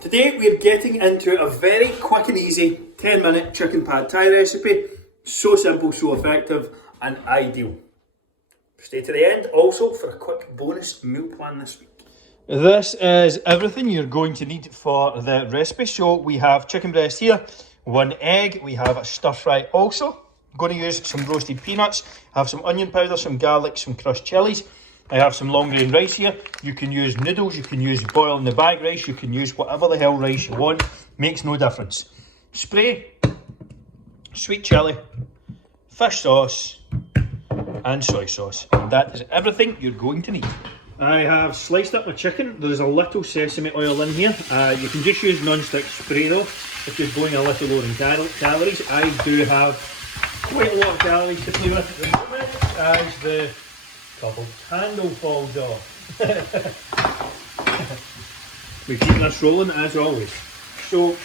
Today we're getting into a very quick and easy 10-minute chicken pad thai recipe. So simple, so effective and ideal. Stay to the end also for a quick bonus meal plan this week. This is everything you're going to need for the recipe. So we have chicken breast here, 1 egg, we have a stir fry also. I'm going to use some roasted peanuts, I have some onion powder, some garlic, some crushed chilies. I have some long grain rice here. You can use noodles, you can use boil in the bag rice, you can use whatever the hell rice you want. Makes no difference. Spray, sweet chilli, fish sauce and soy sauce. And that is everything you're going to need. I have sliced up my chicken. There's a little sesame oil in here. You can just use non-stick spray though if you're going a little lower in calories. I do have quite a lot of calories to play with at the moment as the couple candle falls off. We keep this rolling as always. So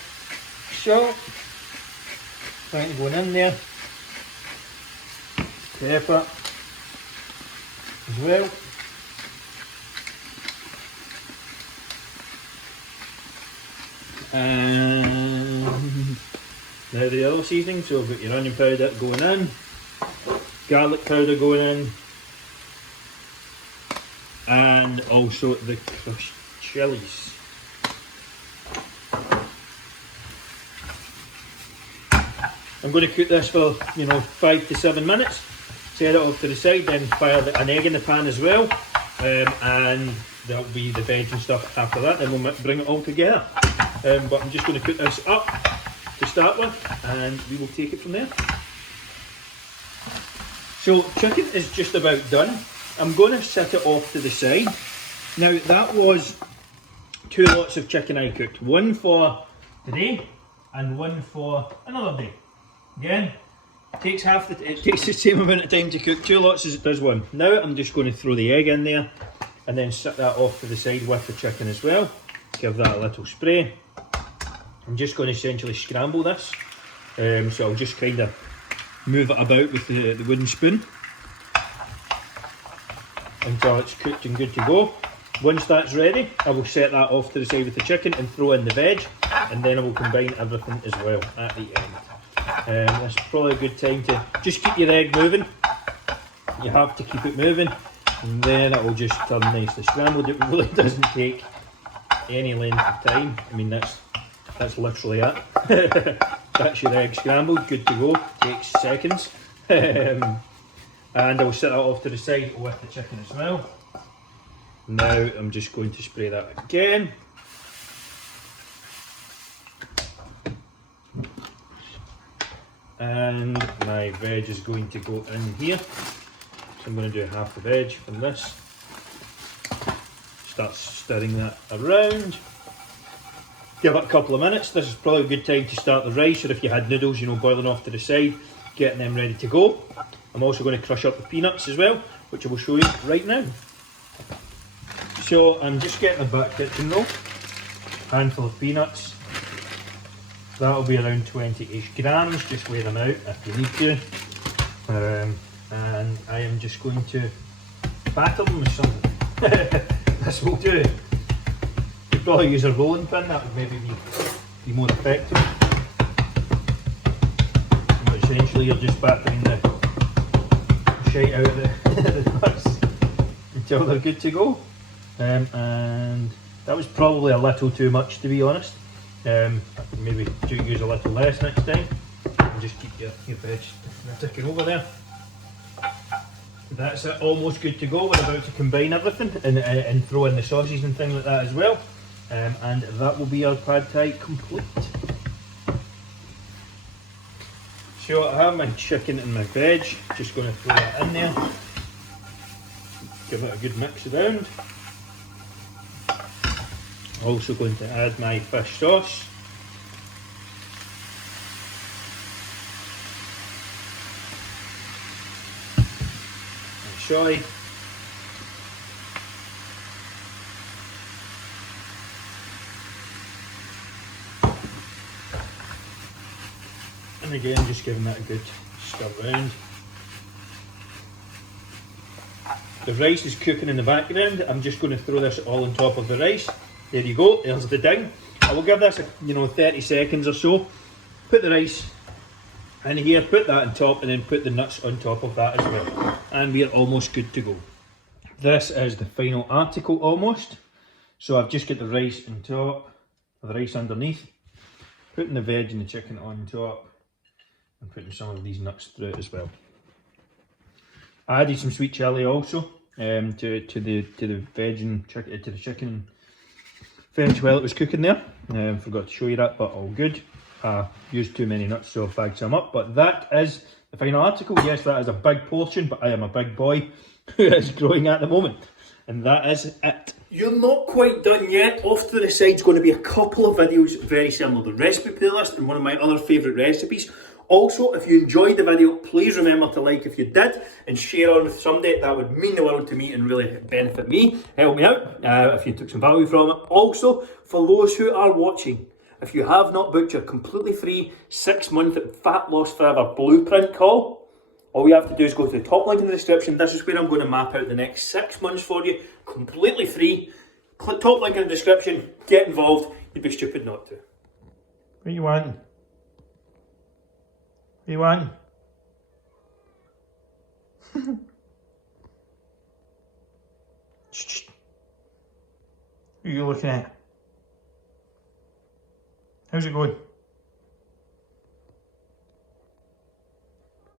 trying to go in there. Pepper as well. And now the other seasoning. So we've got your onion powder going in, garlic powder going in, and also the crushed chilies. I'm going to cook this for 5 to 7 minutes. Set it off to the side, then fire an egg in the pan as well, and that'll be the veg and stuff after that. Then we'll bring it all together. But I'm just going to cook this up to start with, and we will take it from there. So chicken is just about done. I'm going to set it off to the side. Now that was 2 lots of chicken I cooked. One for today and one for another day. Again, it takes the same amount of time to cook 2 lots as it does one. Now I'm just going to throw the egg in there and then set that off to the side with the chicken as well. Give that a little spray. I'm just going to essentially scramble this. So I'll just kind of move it about with the wooden spoon until it's cooked and good to go. Once that's ready, I will set that off to the side with the chicken and throw in the veg, and then I will combine everything as well at the end. That's probably a good time to just keep your egg moving. You have to keep it moving, and then it will just turn nicely scrambled. It really doesn't take any length of time. I mean, that's literally it. That's your egg scrambled, good to go. Takes seconds. And I'll set that off to the side with the chicken as well. Now I'm just going to spray that again. And my veg is going to go in here. So I'm going to do half the veg from this. Start stirring that around. Give it a couple of minutes. This is probably a good time to start the rice, or if you had noodles, boiling off to the side, getting them ready to go. I'm also going to crush up the peanuts as well, which I will show you right now. So I'm just getting a back kitchen roll, handful of peanuts. That'll be around 20-ish grams, just weigh them out if you need to. And I am just going to batter them with something. This will do. You'd probably use a rolling pin, that would maybe be more effective. But essentially you're just battering the shite out of the nuts until they're good to go. And that was probably a little too much, to be honest. Maybe do use a little less next time. And just keep your veg ticking over there. That's it, almost good to go. We're about to combine everything and throw in the sausages and things like that as well. And that will be our pad thai complete. So I have my chicken and my veg, just going to throw that in there. Give it a good mix around. Also going to add my fish sauce. Soy. And again, just giving that a good stir round. The rice is cooking in the background. I'm just going to throw this all on top of the rice. There you go, there's the ding. I will give this, 30 seconds or so. Put the rice in here, put that on top, and then put the nuts on top of that as well. And we're almost good to go. This is the final article almost. So I've just got the rice on top, the rice underneath, putting the veg and the chicken on top, and putting some of these nuts through it as well. I added some sweet chilli also to the veg and to the chicken and veg while it was cooking there. Forgot to show you that, but all good. Used too many nuts, so I've bagged some up. But that is the final article. Yes, that is a big portion, but I am a big boy who is growing at the moment. And that is it. You're not quite done yet. Off to the side's going to be a couple of videos very similar. The recipe playlist and one of my other favourite recipes. Also, if you enjoyed the video, please remember to like if you did and share on with somebody. That would mean the world to me and really benefit me, help me out if you took some value from it. Also, for those who are watching, if you have not booked your completely free 6-month Fat Loss Forever blueprint call, all you have to do is go to the top link in the description. This is where I'm going to map out the next 6 months for you, completely free. Click top link in the description, get involved. You'd be stupid not to. What you want? What you want? Who are you looking at? How's it going?